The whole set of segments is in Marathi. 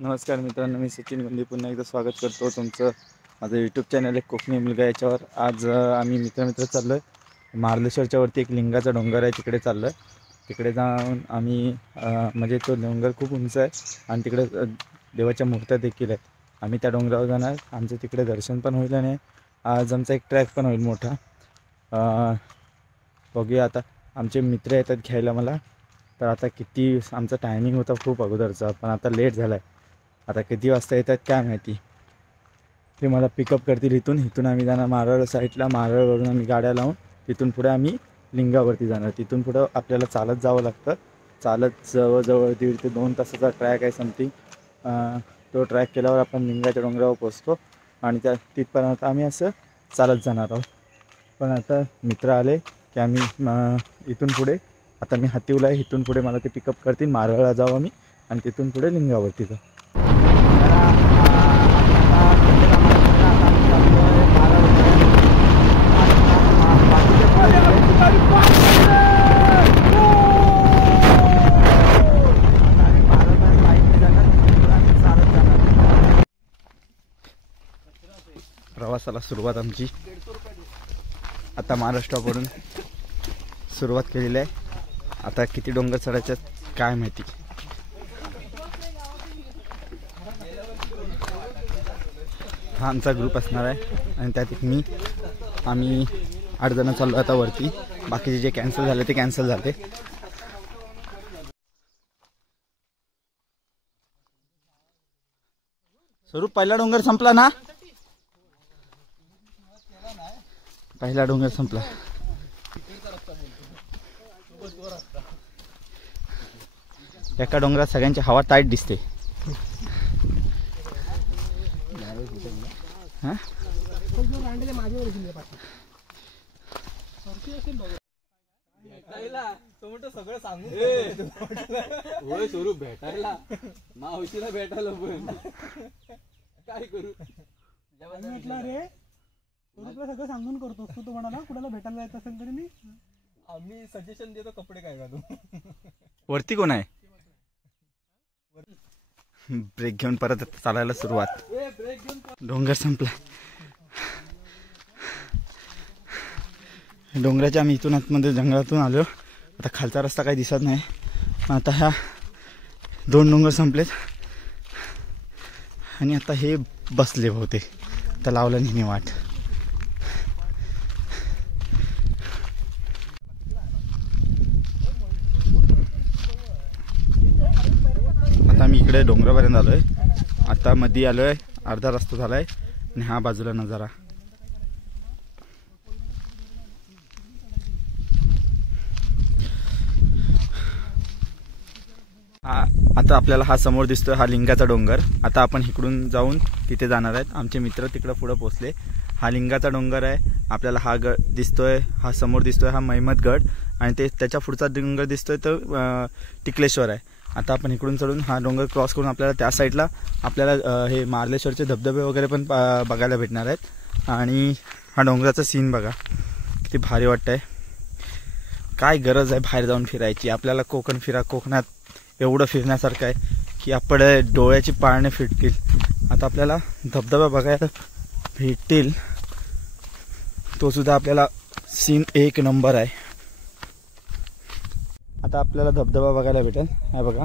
नमस्कार मित्रांनो, मी सचिन गंदी पुन्हा एकदा स्वागत करतो तुमचं माझं यूट्यूब चॅनल आहे कोकणी मुलगा याच्यावर। आज आम्ही मित्र चाललो आहे मार्लेश्वरच्या वरती एक लिंगाचा डोंगर आहे, तिकडे चाललो आहे। तिकडे जाऊन आम्ही म्हणजे तो डोंगर खूप उंच आहे आणि तिकडे देवाच्या मूर्त्या देखील आहेत। आम्ही त्या डोंगरावर जाणार, आमचं तिकडे दर्शन पण होईल आणि आज आमचा एक ट्रॅक पण होईल मोठा। बघूया आता, आमचे मित्र येतात घ्यायला मला। तर आता किती आमचा टायमिंग होता खूप अगोदरचा, पण आता लेट झाला आहे। आता किती वाजता येतात काय माहिती, ते मला पिकअप करतील। इथून आम्ही जाणार मारळ साईडला। मारळवरून आम्ही गाड्या लावून तिथून पुढे आम्ही लिंगावरती जाणार। तिथून पुढं आपल्याला चालत जावं लागतं। चालत जवळजवळ 1.5 ते 2 तासाचा ट्रॅक आहे समथिंग। तो ट्रॅक केल्यावर आपण लिंगाच्या डोंगरावर पोचतो आणि त्या तिथपर्यंत आम्ही असं चालत जाणार आहोत। पण आता मित्र आले की आम्ही इथून पुढे, आता मी हातीवला आहे, इथून पुढे मला ते पिकअप करतील। मारळला जाऊ आम्ही आणि तिथून पुढे लिंगावरती जाऊ। प्रवासाला सुरुवात आमची आता महाराष्ट्रावरून सुरुवात केलेली आहे। आता किती डोंगर चढायचे काय माहिती। हा आमचा ग्रुप असणार आहे आणि त्यात आम्ही 8 जण चाललो आता वरती। बाकीचे जे कॅन्सल झाले ते कॅन्सल झाले। स्वरूप, पहिला डोंगर संपला ना? पहिला डोंगर संपला। एका डोंगरात सगळ्यांची हवा टाईट दिसते। सगळं सांगू स्वरूप भेटायला मावशीला भेटायला पण काय करू म्हटलं रे, स्वरूपला सगळं सांगून करतो तू म्हणाला कुणाला भेटायला जायचं असेल तरी मी आम्ही सजेशन देतो कपडे काय घालू। वरती कोण आहे? ब्रेक घेऊन परत चालायला सुरुवात। डोंगर संपला। डोंगराच्या आम्ही इथून आतमध्ये जंगलातून आलो। आता खालचा रस्ता काही दिसत नाही। आता ह्या 2 डोंगर संपलेत आणि आता हे बसले होते तर लावलं नेहमी वाट। आता मी इकडे डोंगरापर्यंत आलोय। आता मध्ये आलोय, अर्धा रस्ता झालाय आणि हा बाजूला नजारा। आता आपल्याला हा समोर दिसतोय हा लिंगाचा डोंगर। आता आपण इकडून जाऊन तिथे जाणार आहेत। आमचे मित्र तिकडे पुढे पोहोचले। हा लिंगाचा डोंगर आहे। आपल्याला हा गड दिसतोय, हा समोर दिसतोय हा महिमतगड आणि ते त्याच्या पुढचा डोंगर दिसतोय तो टिकलेश्वर आहे। आता आपण इकडून चढून हा डोंगर क्रॉस करून आपल्याला त्या साईडला आपल्याला हे मार्लेश्वरचे धबधबे वगैरे पण बघायला भेटणार आहेत। आणि हा डोंगराचा सीन बघा किती भारी वाटतंय। काय गरज आहे बाहेर जाऊन फिरायची? आपल्याला कोकणात एवढं फिरण्यासारखं आहे की आपण डोळ्याची पारणे फिटतील। आता आपल्याला धबधबा बघायला भेटतील, तो सुद्धा आपल्याला सीन 1 नंबर आहे। आता आपल्याला धबधबा बघायला भेटेल, हे बघा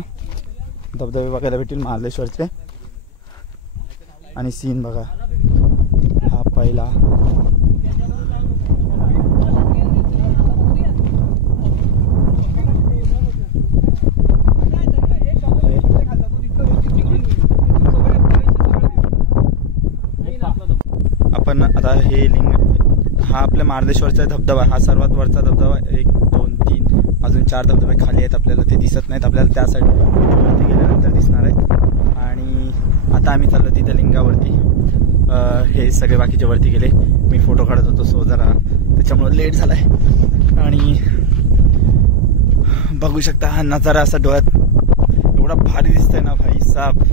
धबधबे बघायला भेटतील मार्लेश्वरचे। आणि सीन बघा हा पहिला। आपण आता हे हा आपल्या मार्लेश्वरचा धबधबा, हा सर्वात वरचा धबधबा। 1 2 3 अजून 4 धबधबे खाली आहेत, आपल्याला ते दिसत नाहीत। आपल्याला त्या साईड वरती गेल्यानंतर दिसणार आहेत। आणि आता आम्ही चाललो तिथे लिंगावरती। हे सगळे बाकीचे वरती गेले, मी फोटो काढत होतो सो जरा त्याच्यामुळे लेट झालाय। आणि बघू शकता हा नजारा असा डोळ्यात एवढा भारी दिसतोय ना भाई साहब।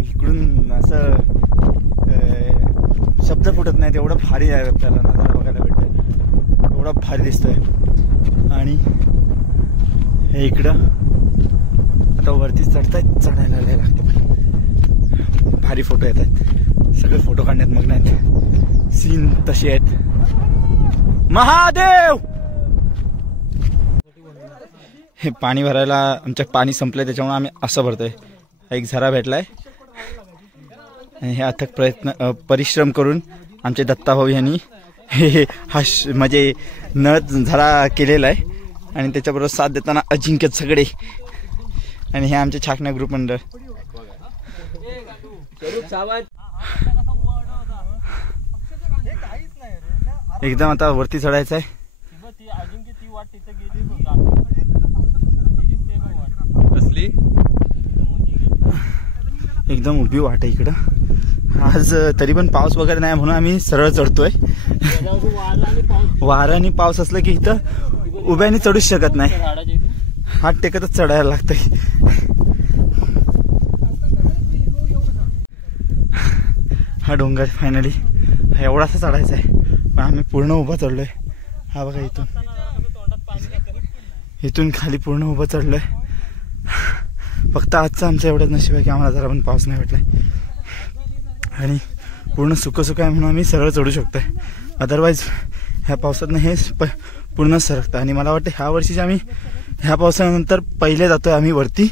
इकडून असं शब्द फुटत नाहीत, एवढं भारी आहे आपल्याला नजारा बघायला भेटतोय, एवढा भारी दिसतोय। आणि हे इकडं आता वरती चढायला लागतं. भारी फोटो येत आहेत. सगळे फोटो काढण्यात मग्न आहेत. सीन तसे आहेत. महादेव. हे पाणी भरायला आमच्या पाणी संपलंय त्याच्यामुळे आम्ही असं भरतोय. एक झरा भेटलाय आणि हे अथक परिश्रम करून आमचे दत्ताभाऊ यांनी हे म्हणजे नळ झरा केलेला आहे. आणि त्याच्याबरोबर साथ देताना अजिंक्य सगळे आणि हे आमचे छाकण्या ग्रुप मंडळ. एकदम आता वरती चढायचं आहे. एकदम उभी वाट आहे इकडं. आज तरी पण पाऊस वगैरे नाही म्हणून आम्ही सरळ चढतोय. वारा आणि पाऊस असलं की इथं उभ्याने चढूच शकत नाही. हात टेकतच चढायला लागतंय. हा डोंगर फायनली एवढासा चढायचा आहे पण आम्ही पूर्ण उभा चढलोय. हा बघा इथून खाली पूर्ण उभं चढलोय. फक्त आजचं आमचं एवढंच नशीब आहे की आम्हाला जरा पण पाऊस नाही भेटलाय आणि पूर्ण सुकं आहे म्हणून आम्ही सरळ चढू शकतोय. अदरवाईज ह्या पावसातनं हे पूर्ण सरकतं. आणि मला वाटतं ह्या वर्षीचे आम्ही ह्या पावसानंतर पहिले जातोय आम्ही वरती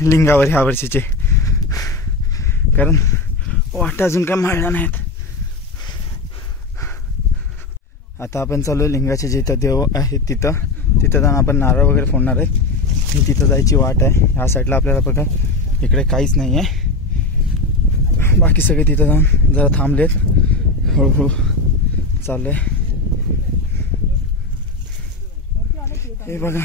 लिंगावर ह्या वर्षीचे, कारण वाटा अजून काय माळल्या नाहीत. आता आपण चालू लिंगाचे जिथं देव आहे तिथं जाऊन आपण नारळ वगैरे फोडणार आहे. ही तिथं जायची वाट आहे. ह्या साईडला आपल्याला बघा इकडे काहीच नाही आहे. बाकी सगळे तिथं जाऊन जरा थांबलेत. हळूहळू चाललंय. हे बघा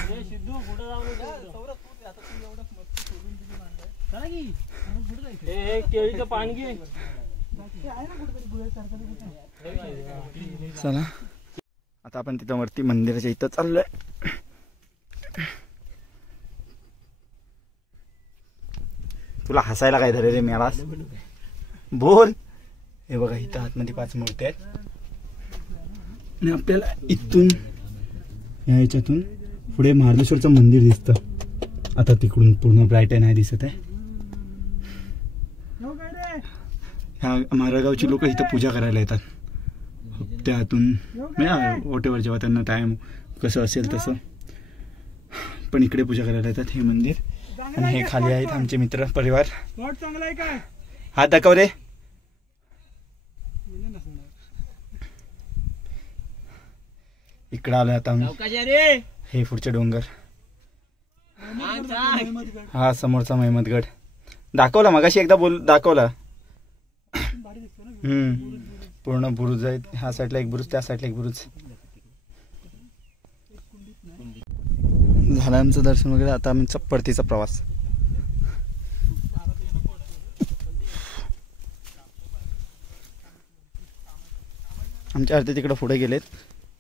चला आता आपण तिथं वरती मंदिराच्या इथं चाललोय. तुला हसायला काय धरे रे मेळास बोल. हे बघा इथं आतमध्ये 5 मूर्ती आहेत आणि आपल्याला इथून याच्यातून पुढे महादेश्वरचं मंदिर दिसतं. आता तिकडून पूर्ण ब्राईट आहे नाही दिसत आहे. ह्या मारगावची लोक इथं पूजा करायला येतात. त्यातून वॉटेवर जेव्हा त्यांना टाइम कसं असेल तसं, पण इकडे पूजा करायला येतात. हे मंदिर आणि हे खाली आहेत आमचे मित्र परिवार. हात दाखव रे. इकडं आलोय आता आम्ही. हे पुढचे डोंगर. हा समोरचा महिमतगड दाखवला मगाशी एकदा दाखवला. पूर्ण बुरुज आहेत. ह्या साईडला एक बुरुज, त्या साईडला एक बुरुज. झालं आमचं दर्शन वगैरे. आता आमचा परतीचा प्रवास. आमच्या अर्धे तिकडं पुढे गेलेत.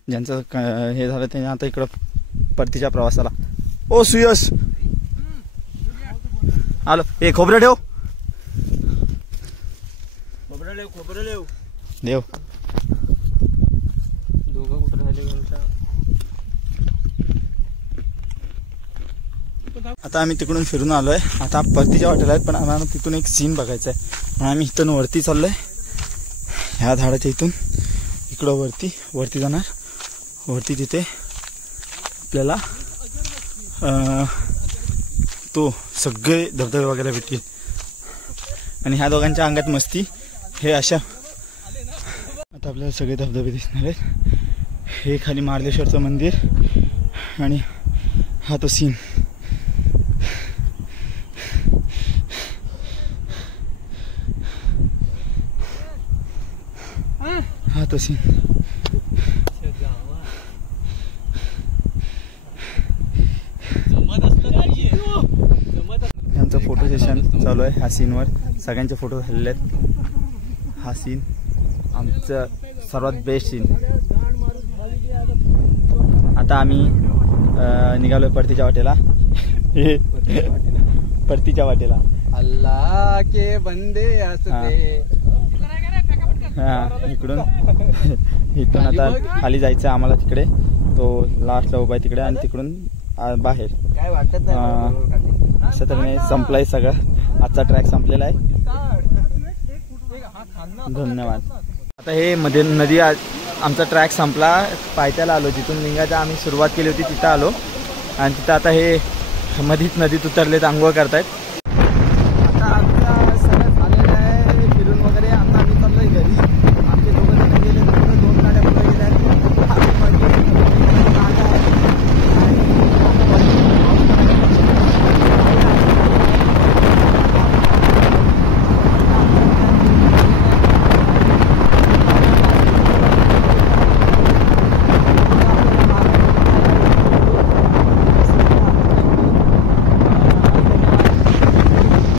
ज्यांचं हे झालं त्यांनी आता इकडं परतीच्या प्रवासाला. ओ सुयश आलो. हे खोबरं ठेव. देव दोघं कुठं राहिले. आता आम्ही तिकडून फिरून आलोय. आता परतीच्या वाटेला आहेत पण आम्हाला तिथून एक सीन बघायचा आहे म्हणून आम्ही इथून वरती चाललोय. ह्या झाडाच्या इथून इकडं वरती जाणार. वरती तिथे आपल्याला तो सगळे धबधबे वगैरे भेटतील. आणि ह्या दोघांच्या अंगात मस्ती. हे अशा आता आपल्याला सगळे धबधबे दिसणार आहेत. हे खाली महादेश्वरचं मंदिर आणि हा तो सीन. हा तो सीन. यांचं फोटो सेशन चालू आहे. ह्या सीनवर सगळ्यांचे फोटो झालेले आहेत. हा सीन आमचं सर्वात बेस्ट सीन. आता आम्ही निघालोय परतीच्या वाटेला. परतीच्या वाटेला. अल्लाह के बंदे हसते. हा इकडून इथून आता खाली जायचं आम्हाला. तिकडे तो लास्टला उभा आहे तिकडे आणि तिकडून बाहेर. काय वाटत नाही असं तर नाही संपलाय सगळं. आजचा ट्रॅक संपलेला आहे. धन्यवाद. आता हे मध्ये नदी आमचा ट्रॅक संपला, पायथ्याला आलो. जिथून लिंगाच्या आम्ही सुरुवात केली होती तिथं आलो आणि तिथं आता हे मधीच नदीत उतरलेत, आंघोळ करतायत.